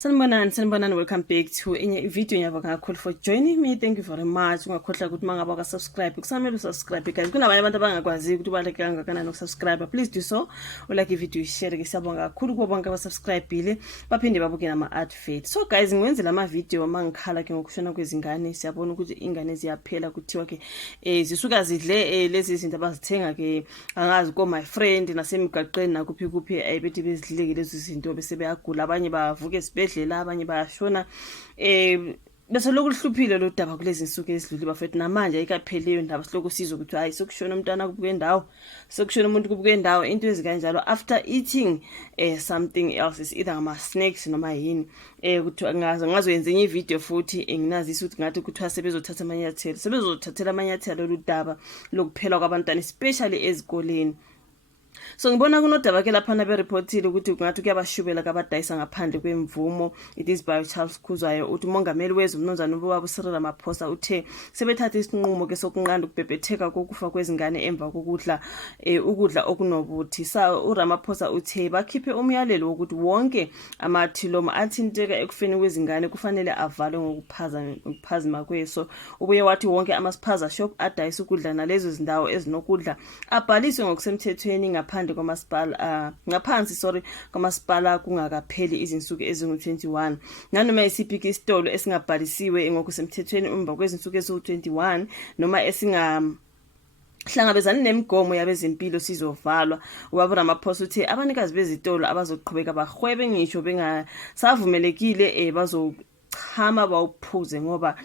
Sanibonani, welcome back to enye video ngiyabonga kakhulu for joining me. Thank you very much. Ungakhohlwa ukuthi mangaba ka subscribe kusamele usubscribe guys. Kunabanye abantu abangakwazi ukuthi baleke kangakanani ukusubscribe. Please do so. Ulike video share ke siyabonga kakhulu kubo bonke abasubscribeile baphinde babuke nama adverts. So guys ngwenzela ama video mangikhala ke ngokushona kwezingane. Siyabona ukuthi ingane ziyaphela kuthiwa ke zisuka zidle lezi zinto abazithenga ke angazi ko my friend nasemigaqeni nakuphi bethi bezidleke lezi zinto bese beyagula abanye bavuke esibhedlela abanye bayashona bese lokuhluphile lo daba kulezi insuku ezidlule bafethu namanje ayikapheleyo ndaba siloko sizwe ukuthi hayi sokushona umntwana kubuke ndawo sokushona umuntu kubuke ndawo into ezikanjalo after eating something else is either ama snacks noma yini ukuthi ngazoyenza enye video futhi nginazisa ukuthi ngathi kuthiwa sebezothatha amanyathelo sebezothathela amanyathelo lo daba lokuphela kwabantwana especially ezikoleni. So ngibona kunodaba ke lapha nabe reportile ukuthi kungathi kuyabashubela kabadayisa ngaphandle kwemvumo. It is by Charles Khuzwayo uthi umongameli wezwe umnumzana ubaba Cyril Ramaphosa uthe sebethatha isinqumo ke sokunqanda ukubhebhetheka kokufa kwezingane emva kokudla ukudla okunobuthi. uRamaphosa uthe bakhiphe umyalelo wokuthi wonke amathiloma athinteka ekufeni kwezingane kufanele avalwe ngokuphazima kweso. Ubuye wathi wonke amaspaza shop adayisa ukudla nalezo zindawo ezinokudla abhaliswe ngokusemthethweni ngaphandle kwamasipala ngaphansi kwamasipala kungakapheli izinsuku ezingu-21 nanoma isiphi isitolo esingabhalisiwe ngokusemthethweni umba kwezinsuku eziwu-21 noma hlangabezana nemigomo yabezempilo sizovalwa. Ubaba Ramaphosa uthe abanikazi bezitolo abazoqhubeka bahwebe ngisho bengasavumelekile chama bawuphuze ngoba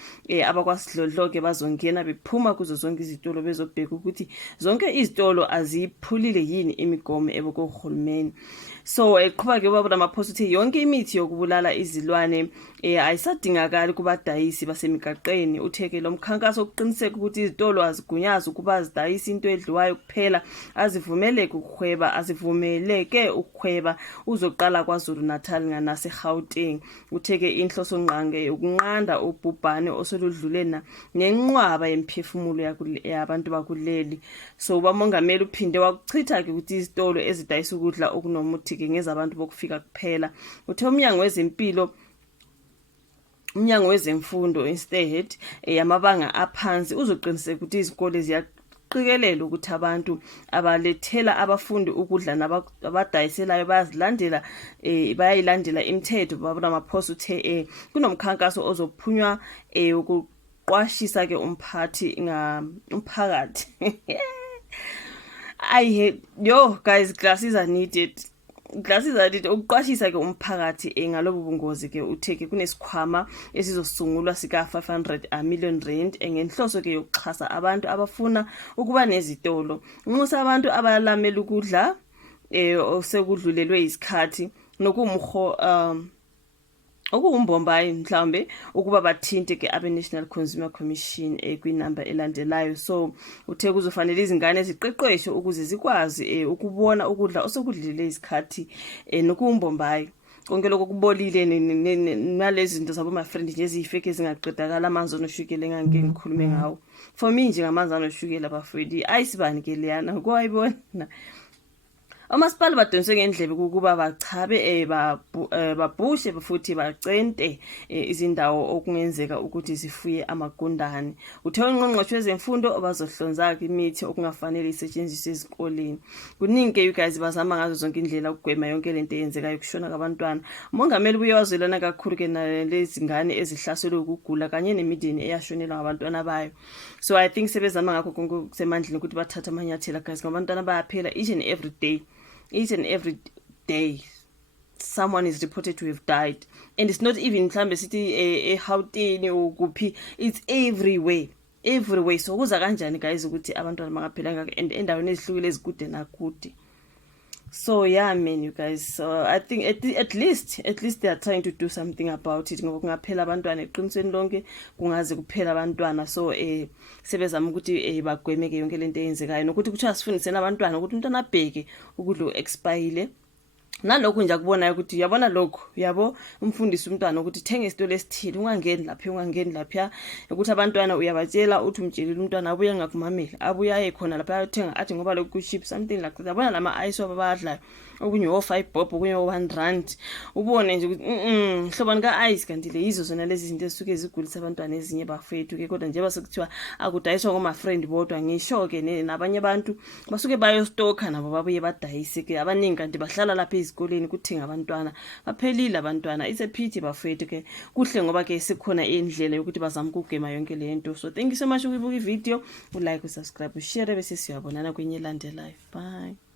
abakwasidlodloke bazongena bephuma kuzo zonke izitolo bezobheka ukuthi zonke izitolo aziphulile yini imigomo ebokuhulumeni. So eqhubeka ke ubaba Ramaphosa uthi yonke imithi yokubulala izilwane ayisadingakali kubadayisi basemigaqeni. Utheke lo mkhankaso ukuqiniseka ukuthi izitolo azigunyaza ukuba zidayisa into edliwayo kuphela azivumeleke ukuhweba uzoqala kwaZulu Natal nganase Gauteng. Utheke inhloso nqange ukunqanda ubhubhane osoludlule nenqwaba yemphefumulo yabantu bakuleli. So ubamongameli uphinde wakuchitha ke ukuthi izitolo ezidayisa ukudla okunomuthi ke ngezabantu bokufika kuphela. Uthe umnyango wezemfundo instead yamabanga aphansi uzoqiniseka ukuthi izikole ziyaqikelela ukuthi abantu abalethela abafundi ukudla nabadayiselayo bayayilandela imithetho. Baba Ramaphosa uthe kunomkhankaso ozophunywa ukuqwashisa ke umphakathi guys glasses are needed ukuqwashisa ke umphakathi ngalobu bungozi ke. Utheke kunesikhwama esizosungulwa sika 500 million rand ngenhloso ke yokuxhasa abantu abafuna ukuba nezitolo. Nxusa abantu abalamela ukudla osekudlulelwe isikhathi nokumho okumbombayi mhlambe ukuba bathinte ke abe National Consumer Commission kwinamba elandelayo. So uthe kuzofanele izingane eziqeqeshwe ukuze zikwazi ukubona ukudla osekudlulele isikhathi nokumbombayi konke lokho kubolile nalezi zinto zabo my friend nje ezifeke ezingaqedakala amanzi onoshukela engake ngikhulume ngawo. For me nje ngamanzi anoshukela bafowethu ayisibani ke leyana kwayibona amasipala badonse ngendlebe ukuba bachabe babhushe futhi bacente izindawo okungenzeka ukuthi zifuye amagundane. Uthe ungqongqoshe wezemfundo abazohlonza imithi okungafanele isetshenziswe ezikoleni. Kuningi ke you guys bazama ngazo zonke indlela ukugwema yonke lento eyenzekayo kushona kabantwana. Umongameli ubuye wazwelana kakhulu ke nalezi ngane ezihlaselwe ukugula kanye nemideni eyashonela ngabantwana bayo. So I think sebezama ngakho konke kusemandleni ukuthi bathathe amanyathelo guys ngabantwana bayaphela each and every day someone is reported to have died, and it's not even mhlambe sithi eGauteng ukuphi, it's everywhere. So kuza kanjani guys ukuthi abantwana bangaphela ngaka and endaweni ezihlukile ezikude nakude. So yeah man you guys, so I think at least they are trying to do something about it ngoba kungaphela abantwana eqinisweni lonke kungaze kuphela abantwana. So sebezama ukuthi bagwemeke yonke lento eyenzekayo nokuthi kuthiwa sifundisene abantwana ukuthi umntwana abheke ukudla expire nalokho nje akubona ukuthi uyabona lokho yabo umfundisi umntwana ukuthi thenga isitolo esithile ungangeni lapha ukuthi abantwana uyabatshela uthi umtshelile umntwana abuye ngakumameli abuye aye khona lapha ayothenga athi ngoba lokhu cheap something like that. Yabona lama ice wabadlayo okunye o5 bob okunye o1 rand ubone nje ukuthi hlobani ka-ice kanti le yizo zona lezi zinto ezisuke zigulisa abantwana ezinye bafethu ke kodwa njengoba sekuthiwa akudayiswa ngoma-friend bodwa ngisho-ke nabanye abantu basuke bayostokha nabo babuye badayise-ke abaningi kanti bahlala lapha ezikoleni kuthenga abantwana baphelile abantwana. It's a pity bafethu-ke kuhle ngoba-ke sekhona indlela yokuthi bazame ukugwema yonke le nto. So thank you so much ukuyibuka ividiyo, ulike, usubscribe, ushare bese siyabonana kwenye elandelayo. Bye.